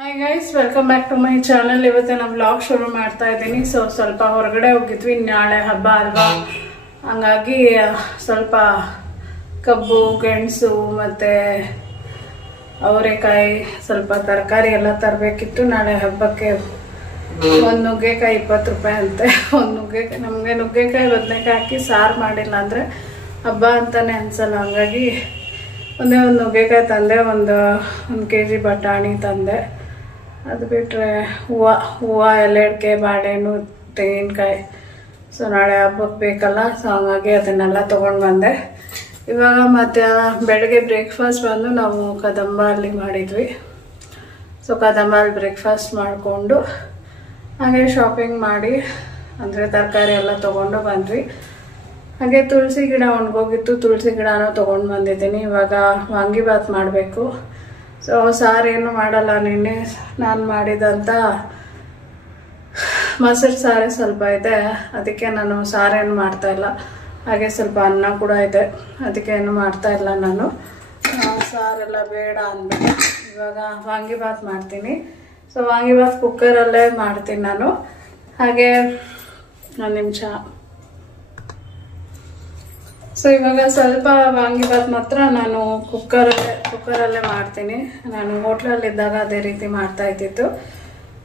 Hi guys, welcome back to my channel. ಇವತ್ತು ನಾನು vlog ಶುರು ಮಾಡ್ತಾ ಇದ್ದೀನಿ. ಸ್ವಲ್ಪ ಹೊರಗಡೆ ಹೋಗಿದ್ವಿ, ನಾಳೆ ಹಬ್ಬ ಅಲ್ವಾ, ಹಂಗಾಗಿ ಸ್ವಲ್ಪ ಕಬ್ಬು, ಗೆಣಸು ಮತ್ತೆ ಅವರೆಕಾಯಿ, ಸ್ವಲ್ಪ ತರಕಾರಿ ಎಲ್ಲ ತರಬೇಕಿತ್ತು. ನಾಳೆ ಹಬ್ಬಕ್ಕೆ ಒಂದು ನುಗ್ಗೆಕಾಯಿ 20 ರೂಪಾಯಿ ಅಂತೆ. ಒಂದು ನುಗ್ಗೆಕಾಯಿ, ನಮಗೆ ನುಗ್ಗೆಕಾಯಿ ಬದನೆಕಾಯಿ ಹಾಕಿ ಸಾರು ಮಾಡಿಲ್ಲ ಅಂದರೆ ಹಬ್ಬ ಅಂತಾನೆ ಅನ್ಸಲ್ಲ. ಹಂಗಾಗಿ ಒಂದೇ ಒಂದು ನುಗ್ಗೆಕಾಯಿ ತಂದೆ, ಒಂದು kg ಬಟಾಣಿ ತಂದೆ. ಅದು ಬಿಟ್ಟರೆ ಹೂವು, ಎಲೆಡಿಕೆ, ಬಾಳೆಹಣ್ಣು, ತೆಂಗಿನಕಾಯಿ. ಸೊ ನಾಳೆ ಹಬ್ಬಕ್ಕೆ ಬೇಕಲ್ಲ, ಸೊ ಹಂಗಾಗಿ ಅದನ್ನೆಲ್ಲ ತೊಗೊಂಡು ಬಂದೆ. ಇವಾಗ ಬೆಳಗ್ಗೆ ಬ್ರೇಕ್ಫಾಸ್ಟ್ ಬಂದು ನಾವು ಕದಂಬ ಅಲ್ಲಿ ಮಾಡಿದ್ವಿ. ಸೊ ಕದಂಬಲ್ಲಿ ಬ್ರೇಕ್ಫಾಸ್ಟ್ ಮಾಡಿಕೊಂಡು ಹಾಗೆ ಶಾಪಿಂಗ್ ಮಾಡಿ, ಅಂದರೆ ತರಕಾರಿ ಎಲ್ಲ ತೊಗೊಂಡು ಬಂದ್ವಿ. ಹಾಗೆ ತುಳಸಿ ಗಿಡ ಒಣಗೋಗಿತ್ತು, ತುಳಸಿ ಗಿಡನೂ ತೊಗೊಂಡು ಬಂದಿದ್ದೀನಿ. ಇವಾಗ ವಾಂಗಿಬಾತ್ ಮಾಡಬೇಕು. ಸೊ ಸಾರೇನು ಮಾಡಲ್ಲ, ನಿನ್ನೆ ನಾನು ಮಾಡಿದಂಥ ಮೊಸರು ಸಾರೇ ಸ್ವಲ್ಪ ಇದೆ, ಅದಕ್ಕೆ ನಾನು ಸಾರೇನು ಮಾಡ್ತಾಯಿಲ್ಲ. ಹಾಗೆ ಸ್ವಲ್ಪ ಅನ್ನ ಕೂಡ ಇದೆ, ಅದಕ್ಕೆ ಏನು ಮಾಡ್ತಾಯಿಲ್ಲ ನಾನು. ಸಾರೆಲ್ಲ ಬೇಡ ಅಂದ್ಬಿಟ್ಟು ಇವಾಗ ವಾಂಗಿಬಾತ್ ಮಾಡ್ತೀನಿ. ಸೊ ವಾಂಗಿಬಾತ್ ಕುಕ್ಕರಲ್ಲೇ ಮಾಡ್ತೀನಿ ನಾನು. ಹಾಗೆ ಒಂದು ನಿಮಿಷ. ಸೊ ಇವಾಗ ಸ್ವಲ್ಪ ವಾಂಗಿಬಾತ್ ಮಾತ್ರ ನಾನು ಕುಕ್ಕರಲ್ಲೇ ಮಾಡ್ತೀನಿ. ನಾನು ಹೋಟ್ಲಲ್ಲಿದ್ದಾಗ ಅದೇ ರೀತಿ ಮಾಡ್ತಾ ಇದ್ದಿತ್ತು.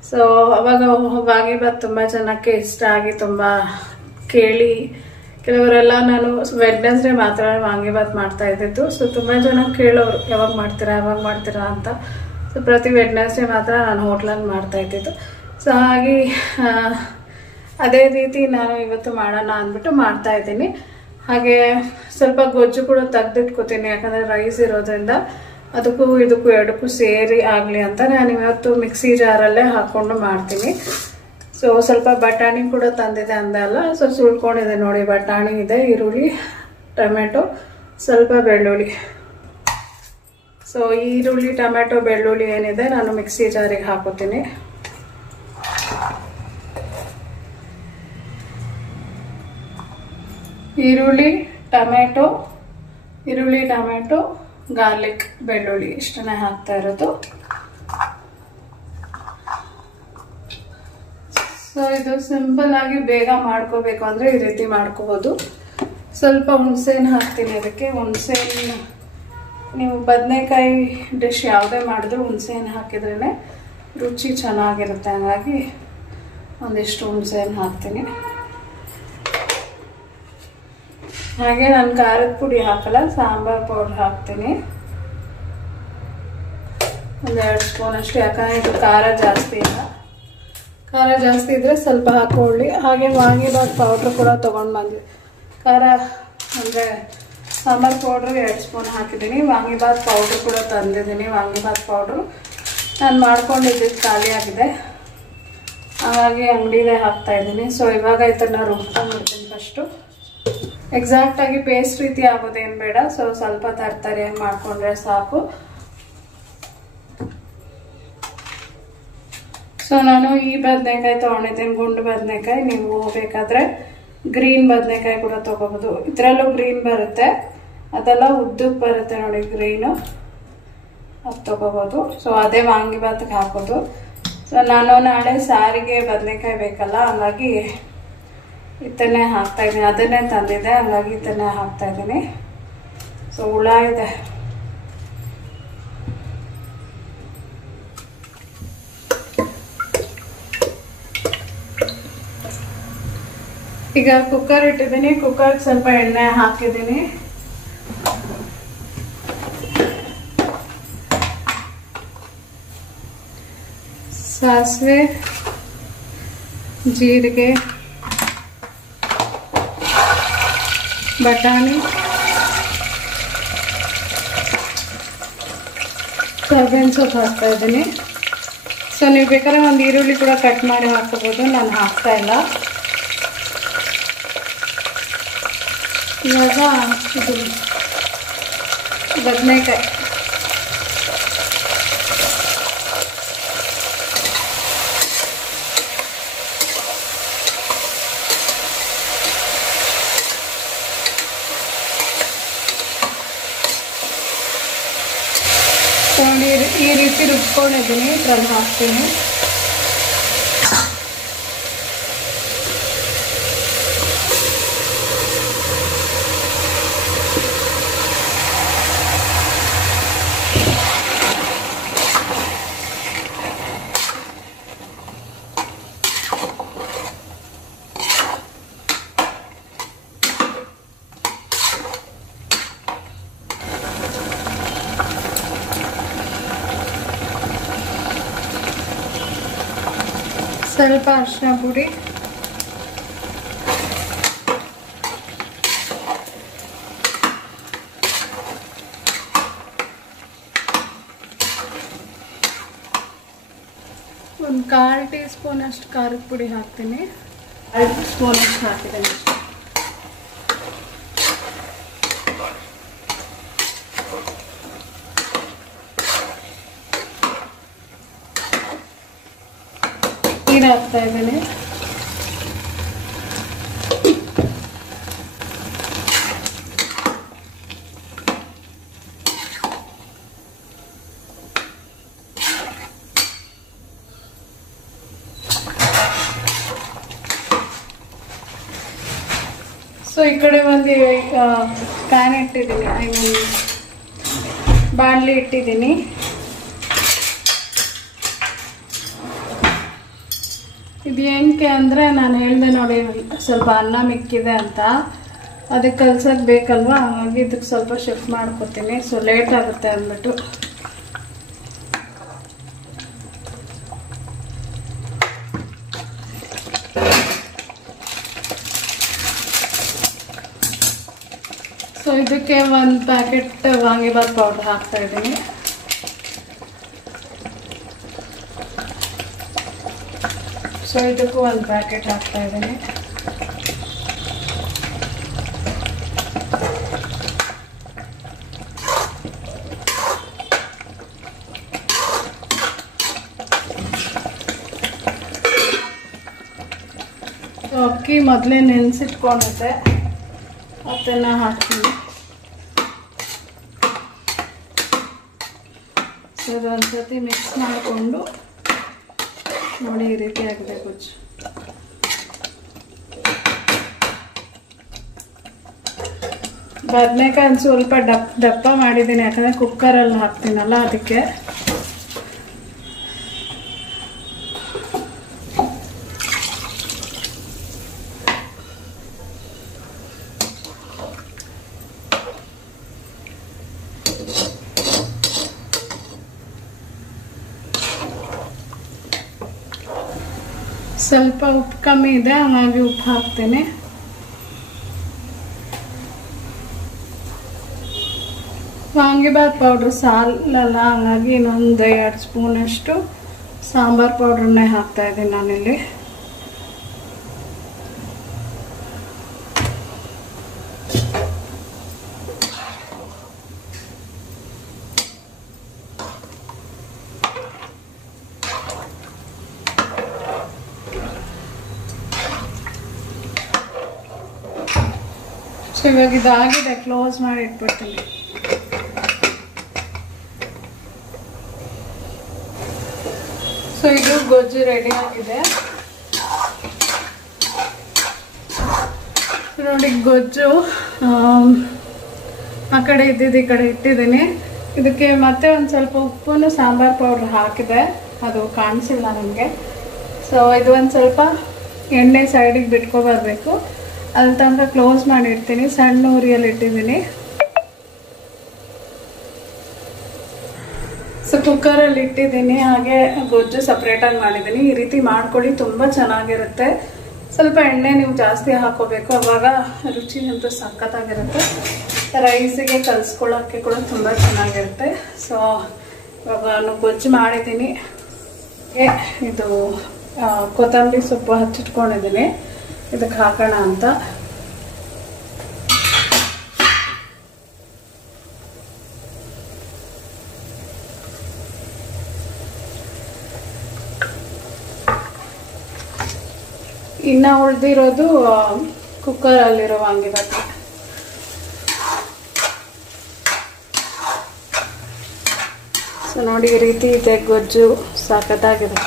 ಸೊ ಅವಾಗ ವಾಂಗಿಬಾತ್ ತುಂಬ ಜನಕ್ಕೆ ಇಷ್ಟ ಆಗಿ ತುಂಬ ಕೇಳಿ, ಕೆಲವರೆಲ್ಲ ನಾನು ವೆಡ್ನೆಸ್ಡೇ ಮಾತ್ರ ವಾಂಗಿಬಾತ್ ಮಾಡ್ತಾ ಇದ್ದಿತ್ತು. ಸೊ ತುಂಬ ಜನ ಕೇಳೋರು, ಯಾವಾಗ ಮಾಡ್ತೀರಾ ಅಂತ. ಸೊ ಪ್ರತಿ ವೆಡ್ನೆಸ್ಡೇ ಮಾತ್ರ ನಾನು ಹೋಟ್ಲಲ್ಲಿ ಮಾಡ್ತಾ ಇದ್ದಿತ್ತು. ಸೊ ಹಾಗೆ ಅದೇ ರೀತಿ ನಾನು ಇವತ್ತು ಮಾಡೋಣ ಅಂದ್ಬಿಟ್ಟು ಮಾಡ್ತಾ ಇದ್ದೀನಿ. ಹಾಗೆ ಸ್ವಲ್ಪ ಗೊಜ್ಜು ಕೂಡ ತೆಗೆದಿಟ್ಕೋತೀನಿ, ಯಾಕಂದರೆ ರೈಸ್ ಇರೋದ್ರಿಂದ ಅದಕ್ಕೂ ಇದಕ್ಕೂ ಎರಡಕ್ಕೂ ಸೇರಿ ಆಗಲಿ ಅಂತ ನಾನು ಇವತ್ತು ಮಿಕ್ಸಿ ಜಾರಲ್ಲೇ ಹಾಕ್ಕೊಂಡು ಮಾಡ್ತೀನಿ. ಸೊ ಸ್ವಲ್ಪ ಬಟಾಣಿ ಕೂಡ ತಂದಿದೆ ಅಂದೆ ಅಲ್ಲ, ಸೊ ಸುಳ್ಕೊಂಡಿದೆ ನೋಡಿ. ಬಟಾಣಿ ಇದೆ, ಈರುಳ್ಳಿ, ಟೊಮೆಟೊ, ಸ್ವಲ್ಪ ಬೆಳ್ಳುಳ್ಳಿ. ಸೊ ಈರುಳ್ಳಿ, ಟೊಮೆಟೊ, ಬೆಳ್ಳುಳ್ಳಿ ಏನಿದೆ ನಾನು ಮಿಕ್ಸಿ ಜಾರಿಗೆ ಹಾಕೋತೀನಿ. ಈರುಳ್ಳಿ, ಟೊಮೆಟೊ, ಗಾರ್ಲಿಕ್, ಬೆಳ್ಳುಳ್ಳಿ ಇಷ್ಟನ್ನೇ ಹಾಕ್ತಾ ಇರೋದು. ಸೊ ಇದು ಸಿಂಪಲ್ ಆಗಿ ಬೇಗ ಮಾಡ್ಕೋಬೇಕು ಅಂದರೆ ಈ ರೀತಿ ಮಾಡ್ಕೋಬೋದು. ಸ್ವಲ್ಪ ಹುಣಸೆಹಣ್ಣು ಹಾಕ್ತೀನಿ ಅದಕ್ಕೆ. ಹುಣಸೆಹಣ್ಣು ನೀವು ಬದನೆಕಾಯಿ ಡಿಶ್ ಯಾವುದೇ ಮಾಡಿದ್ರು ಹುಣಸೆಹಣ್ಣು ಹಾಕಿದ್ರೇ ರುಚಿ ಚೆನ್ನಾಗಿರುತ್ತೆ. ಹಾಗಾಗಿ ಒಂದಿಷ್ಟು ಹುಣಸೆಹಣ್ಣು ಹಾಕ್ತೀನಿ. ಹಾಗೆ ನಾನು ಖಾರದ ಪುಡಿ ಹಾಕಲ್ಲ, ಸಾಂಬಾರ್ ಪೌಡ್ರ್ ಹಾಕ್ತೀನಿ ಒಂದು 2 ಸ್ಪೂನ್ ಅಷ್ಟು. ಯಾಕಂದರೆ ಇದು ಖಾರ ಜಾಸ್ತಿ ಇಲ್ಲ, ಖಾರ ಜಾಸ್ತಿ ಇದ್ದರೆ ಸ್ವಲ್ಪ ಹಾಕೊಳ್ಳಿ. ಹಾಗೆ ವಾಂಗಿಬಾತ್ ಪೌಡ್ರ್ ಕೂಡ ತೊಗೊಂಡು ಬಂದ್ವಿ. ಖಾರ ಅಂದರೆ ಸಾಂಬಾರ್ ಪೌಡ್ರ್ 2 ಸ್ಪೂನ್ ಹಾಕಿದ್ದೀನಿ. ವಾಂಗಿಬಾತ್ ಪೌಡ್ರ್ ಕೂಡ ತಂದಿದ್ದೀನಿ. ವಾಂಗಿಬಾತ್ ಪೌಡ್ರು ನಾನು ಮಾಡ್ಕೊಂಡಿದ್ದು ಖಾಲಿಯಾಗಿದೆ, ಹಾಗಾಗಿ ಅಂಗಡಿಲೇ ಹಾಕ್ತಾಯಿದ್ದೀನಿ. ಸೊ ಇವಾಗ ಇದನ್ನು ರುಬ್ಕೊಂಡ್ಬಿಡ್ತೀನಿ ಫಸ್ಟು. ಎಕ್ಸಾಕ್ಟಾಗಿ ಪೇಸ್ಟ್ ರೀತಿ ಆಗೋದೇನು ಬೇಡ, ಸೊ ಸ್ವಲ್ಪ ತರಕಾರಿಯಾಗಿ ಮಾಡಿಕೊಂಡ್ರೆ ಸಾಕು. ಸೊ ನಾನು ಈ ಬದನೆಕಾಯಿ ತೊಗೊಂಡಿದ್ದೀನಿ, ಗುಂಡು ಬದನೆಕಾಯಿ. ನೀವು ಬೇಕಾದರೆ ಗ್ರೀನ್ ಬದನೆಕಾಯಿ ಕೂಡ ತೊಗೋಬೋದು. ಇದರಲ್ಲೂ ಗ್ರೀನ್ ಬರುತ್ತೆ, ಅದೆಲ್ಲ ಉದ್ದಕ್ಕೆ ಬರುತ್ತೆ ನೋಡಿ ಗ್ರೀನು, ಅದು ತೊಗೋಬೋದು. ಸೊ ಅದೇ ವಾಂಗಿಬಾತ್ಗೆ ಹಾಕೋದು. ಸೊ ನಾನು ನಾಳೆ ಸಾರಿಗೆ ಬದನೆಕಾಯಿ ಬೇಕಲ್ಲ, ಹಂಗಾಗಿ ಇದನ್ನೇ ಹಾಕ್ತಾಯಿದ್ದೀನಿ. ಅದನ್ನೇ ತಂದಿದ್ದೆ, ಹಂಗಾಗಿ ಇದನ್ನೇ ಹಾಕ್ತಾಯಿದ್ದೀನಿ. ಸೊ ಹುಳ ಇದೆ. ಈಗ ಕುಕ್ಕರ್ ಇಟ್ಟಿದ್ದೀನಿ. ಕುಕ್ಕರ್ಗೆ ಸ್ವಲ್ಪ ಎಣ್ಣೆ ಹಾಕಿದ್ದೀನಿ. ಸಾಸಿವೆ, ಜೀರಿಗೆ, ಬಟಾಣಿ, ಕರ್ಬೇವಿನ ಸೊಪ್ಪು ಹಾಕ್ತಾ ಇದ್ದೀನಿ. ಸೊ ನೀವು ಬೇಕಾದ್ರೆ ಒಂದು ಈರುಳ್ಳಿ ಕೂಡ ಕಟ್ ಮಾಡಿ ಹಾಕೋಬೋದು, ನಾನು ಹಾಕ್ತಾ ಇಲ್ಲ. ಇವಾಗ ಇದು ಬದನೆಕಾಯಿ, ನೋಡಿ ಈ ರೀತಿ ರುಬ್ಕೊಂಡಿದ್ದೀನಿ. ಇದ್ರಲ್ಲಿ ಹಾಕ್ತೀನಿ. ಸ್ವಲ್ಪ ಅರಿಶಿನ ಪುಡಿ, ಒಂದು 1/4 ಟೀ ಸ್ಪೂನ್ ಅಷ್ಟು ಖಾರದ ಪುಡಿ ಹಾಕ್ತೀನಿ. 1 ಸ್ಪೂನ್ ಅಷ್ಟು ಹಾಕಿದ್ದೀನಿ ಅಷ್ಟೇ. ನೀರು ಹಾಕ್ತಾ ಇದ್ದೀನಿ. ಸೊ ಈ ಕಡೆ ಒಂದು ಪ್ಯಾನ್ ಇಟ್ಟಿದ್ದೀನಿ, ಐ ಮೀನ್ ಬಾಣಲಿ ಇಟ್ಟಿದ್ದೀನಿ. ಇದು ಏನಕ್ಕೆ ಅಂದರೆ ನಾನು ಹೇಳಿದೆ ನೋಡಿ, ಸ್ವಲ್ಪ ಅನ್ನ ಮಿಕ್ಕಿದೆ ಅಂತ, ಅದಕ್ಕೆ ಕಲ್ಸಕ್ಕೆ ಬೇಕಲ್ವಾ, ಹಾಗಾಗಿ ಇದಕ್ಕೆ ಸ್ವಲ್ಪ ಶಿಫ್ಟ್ ಮಾಡ್ಕೊತೀನಿ. ಸೊ ಲೇಟ್ ಆಗುತ್ತೆ ಅಂದ್ಬಿಟ್ಟು. ಸೊ ಇದಕ್ಕೆ 1 ಪ್ಯಾಕೆಟ್ ವಾಂಗಿಬಾತ್ ಪೌಡರ್ ಹಾಕ್ತಾ ಇದ್ದೀನಿ. ಸೊ ಇದಕ್ಕೂ 1 ಪ್ಯಾಕೆಟ್ ಹಾಕ್ತಾ ಇದ್ದೀನಿ. ಅಕ್ಕಿ ಮೊದಲೇ ನೆನೆಸಿಟ್ಕೊಂಡಿದ್ದೆ, ಅದನ್ನು ಹಾಕ್ತೀನಿ. ಸೊ ಇದೊಂದ್ಸತಿ ಮಿಕ್ಸ್ ಮಾಡಿಕೊಂಡು ನೋಡಿ ಈ ರೀತಿ ಆಗಿದೆ ಗೊಜ್ಜು. ಬದನೆಕಾಯಿ ಒಂದು ಸ್ವಲ್ಪ ದಪ್ಪ ಮಾಡಿದ್ದೀನಿ, ಯಾಕಂದರೆ ಕುಕ್ಕರಲ್ಲಿ ಹಾಕ್ತೀನಲ್ಲ ಅದಕ್ಕೆ. ಸ್ವಲ್ಪ ಉಪ್ಪು ಕಮ್ಮಿ ಇದೆ, ಹಾಗಾಗಿ ಉಪ್ಪು ಹಾಕ್ತೇನೆ. ವಾಂಗಿಬಾತ್ ಪೌಡ್ರ್ ಸಾಲಲ್ಲ, ಹಾಗಾಗಿ ಇನ್ನೊಂದು 2 ಸ್ಪೂನಷ್ಟು ಸಾಂಬಾರ್ ಪೌಡ್ರನ್ನೇ ಹಾಕ್ತಾ ಇದ್ದೀನಿ ನಾನಿಲ್ಲಿ. ಸೊ ಇವಾಗ ಇದಾಗಿದೆ, ಕ್ಲೋಸ್ ಮಾಡಿ ಇಟ್ಬಿಡ್ತೀನಿ. ಸೊ ಇದು ಗೊಜ್ಜು ರೆಡಿ ಆಗಿದೆ ನೋಡಿ. ಗೊಜ್ಜು ಆ ಕಡೆ ಇದ್ದಿದ್ದು ಈ ಕಡೆ ಇಟ್ಟಿದ್ದೀನಿ. ಇದಕ್ಕೆ ಮತ್ತೆ ಒಂದು ಸ್ವಲ್ಪ ಉಪ್ಪು ಸಾಂಬಾರ್ ಪೌಡ್ರ್ ಹಾಕಿದೆ, ಅದು ಕಾಣಿಸಿಲ್ಲ ನನಗೆ. ಸೊ ಇದು ಒಂದು ಸ್ವಲ್ಪ ಎಣ್ಣೆ ಸೈಡಿಗೆ ಬಿಟ್ಕೊಬರ್ಬೇಕು, ಅಲ್ಲಿ ತನಕ ಕ್ಲೋಸ್ ಮಾಡಿರ್ತೀನಿ. ಸಣ್ಣ ಉರಿಯಲ್ಲಿ ಇಟ್ಟಿದ್ದೀನಿ. ಸೊ ಕುಕ್ಕರಲ್ಲಿ ಇಟ್ಟಿದ್ದೀನಿ, ಹಾಗೆ ಗೊಜ್ಜು ಸಪ್ರೇಟಾಗಿ ಮಾಡಿದ್ದೀನಿ. ಈ ರೀತಿ ಮಾಡ್ಕೊಳ್ಳಿ, ತುಂಬ ಚೆನ್ನಾಗಿರುತ್ತೆ. ಸ್ವಲ್ಪ ಎಣ್ಣೆ ನೀವು ಜಾಸ್ತಿ ಹಾಕೋಬೇಕು, ಅವಾಗ ರುಚಿ ಅಂತೂ ಸಖತ್ತಾಗಿರುತ್ತೆ. ರೈಸಿಗೆ ಕಲಿಸ್ಕೊಳ್ಳೋಕ್ಕೆ ಕೂಡ ತುಂಬ ಚೆನ್ನಾಗಿರುತ್ತೆ. ಸೊ ಇವಾಗ ನಾನು ಗೊಜ್ಜು ಮಾಡಿದ್ದೀನಿ. ಇದು ಕೊತ್ತಂಬರಿ ಸೊಪ್ಪು ಹಚ್ಚಿಟ್ಕೊಂಡಿದ್ದೀನಿ, ಇದಕ್ಕೆ ಹಾಕೋಣ ಅಂತ. ಇನ್ನು ಉಳಿದಿರೋದು ಕುಕ್ಕರಲ್ಲಿರೋ ವಾಂಗಿಬಾತ್. ಸೊ ಸೊ ನೋಡಿ ಈ ರೀತಿ ಇದೆ ಗೊಜ್ಜು, ಸಖತ್ತಾಗಿದೆ.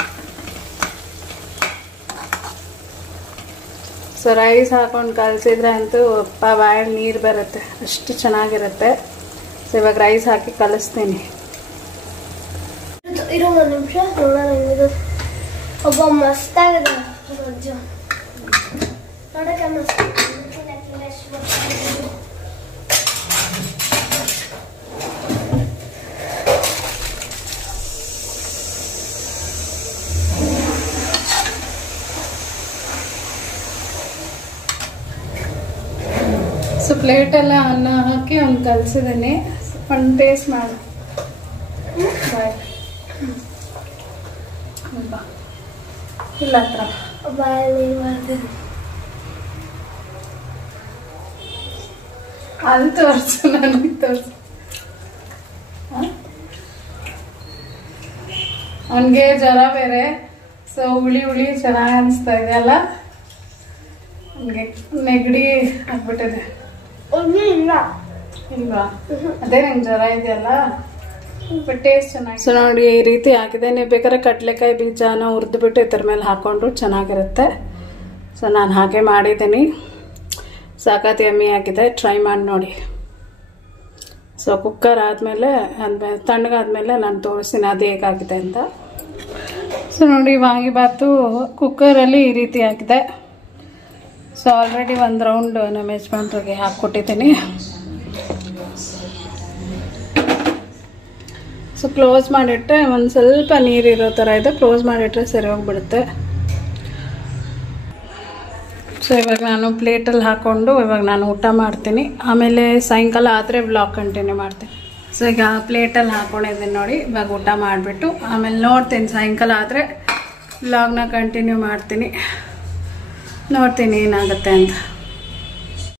ಸೊ ರೈಸ್ ಹಾಕೊಂಡು ಕಲಸಿದ್ರೆ ಅಂತೂ ಬಾಯಲ್ಲಿ ನೀರು ಬರುತ್ತೆ, ಅಷ್ಟು ಚೆನ್ನಾಗಿರುತ್ತೆ. ಸೊ ಇವಾಗ ರೈಸ್ ಹಾಕಿ ಕಲಿಸ್ತೀನಿ. ಇರೋ ಒಂದು ನಿಮಿಷ ನೋಡೋಣ. ಒಬ್ಬ ಮಸ್ತಾಗಿದೆ ಗೊಜ್ಜು, ನೋಡಕ್ಕೆ ಮಸ್ತ್. ಸೊ ಪ್ಲೇಟೆಲ್ಲ ಅನ್ನ ಹಾಕಿ ಒಂದು ಕಲಸಿದ್ದೀನಿ. ಒಂದು ಟೇಸ್ಟ್ ಮಾಡು. ಬಾಯ್ ಇಲ್ಲ ಹತ್ರ ಬಾಯಲ್ಲಿ ಮಾಡ್ತೀನಿ. ಅಲ್ಲಿ ತೋರಿಸು, ನನಗೆ ತೋರಿಸು. ಅವನಿಗೆ ಜ್ವರ ಬೇರೆ, ಸೊ ಹುಳಿ ಹುಳಿ ಚೆನ್ನಾಗಿ ಅನಿಸ್ತಾ ಇದೆ ಅಲ್ಲ. ಅವನಿಗೆ ನೆಗಡಿ ಆಗ್ಬಿಟ್ಟಿದೆ. ಇಲ್ಲ ಇಲ್ವಾ? ಅದೇ ನಂಗೆ ಜ್ವರ ಇದೆಯಲ್ಲ, ಬಟ್ ಟೇಸ್ಟ್ ಚೆನ್ನಾಗಿ. ಸೊ ನೋಡಿ ಈ ರೀತಿ ಆಗಿದೆ. ನೀವು ಬೇಕಾದ್ರೆ ಕಡಲೆಕಾಯಿ ಬೀಜನ ಹುರಿದ್ಬಿಟ್ಟು ಇದ್ರ ಮೇಲೆ ಹಾಕೊಂಡ್ರು ಚೆನ್ನಾಗಿರುತ್ತೆ. ಸೊ ನಾನು ಹಾಗೆ ಮಾಡಿದ್ದೀನಿ. ಸಾಕಾತ್ ಯಮ್ಮಿ ಆಗಿದೆ, ಟ್ರೈ ಮಾಡಿ ನೋಡಿ. ಸೊ ಕುಕ್ಕರ್ ಆದಮೇಲೆ ತಣ್ಣಗಾದ್ಮೇಲೆ ನಾನು ತೋರಿಸ್ತೀನಿ ಅದು ಹೇಗಾಗಿದೆ ಅಂತ. ಸೊ ನೋಡಿ ವಾಂಗಿಬಾತು ಕುಕ್ಕರಲ್ಲಿ ಈ ರೀತಿ ಆಗಿದೆ. ಸೊ ಆಲ್ರೆಡಿ ಒಂದು ರೌಂಡ್ ನಮ್ಮ ಯಜಮಾನ್ರಿಗೆ ಹಾಕ್ಕೊಟ್ಟಿದ್ದೀನಿ. ಸೊ ಕ್ಲೋಸ್ ಮಾಡಿಟ್ರೆ ಒಂದು ಸ್ವಲ್ಪ ನೀರಿರೋ ಥರ ಇದೆ, ಕ್ಲೋಸ್ ಮಾಡಿಟ್ರೆ ಸರಿ ಹೋಗ್ಬಿಡುತ್ತೆ. ಸೊ ಇವಾಗ ನಾನು ಪ್ಲೇಟಲ್ಲಿ ಹಾಕ್ಕೊಂಡು ಇವಾಗ ನಾನು ಊಟ ಮಾಡ್ತೀನಿ. ಆಮೇಲೆ ಸಾಯಂಕಾಲ ಆದರೆ ವ್ಲಾಗ್ ಕಂಟಿನ್ಯೂ ಮಾಡ್ತೀನಿ. ಸೊ ಈಗ ಪ್ಲೇಟಲ್ಲಿ ಹಾಕ್ಕೊಂಡಿದ್ದೀನಿ ನೋಡಿ. ಇವಾಗ ಊಟ ಮಾಡಿಬಿಟ್ಟು ಆಮೇಲೆ ನೋಡ್ತೀನಿ, ಸಾಯಂಕಾಲ ಆದರೆ ವ್ಲಾಗ್ನ ಕಂಟಿನ್ಯೂ ಮಾಡ್ತೀನಿ. ನೋಡ್ತೀನಿ ಏನಾಗುತ್ತೆ ಅಂತ.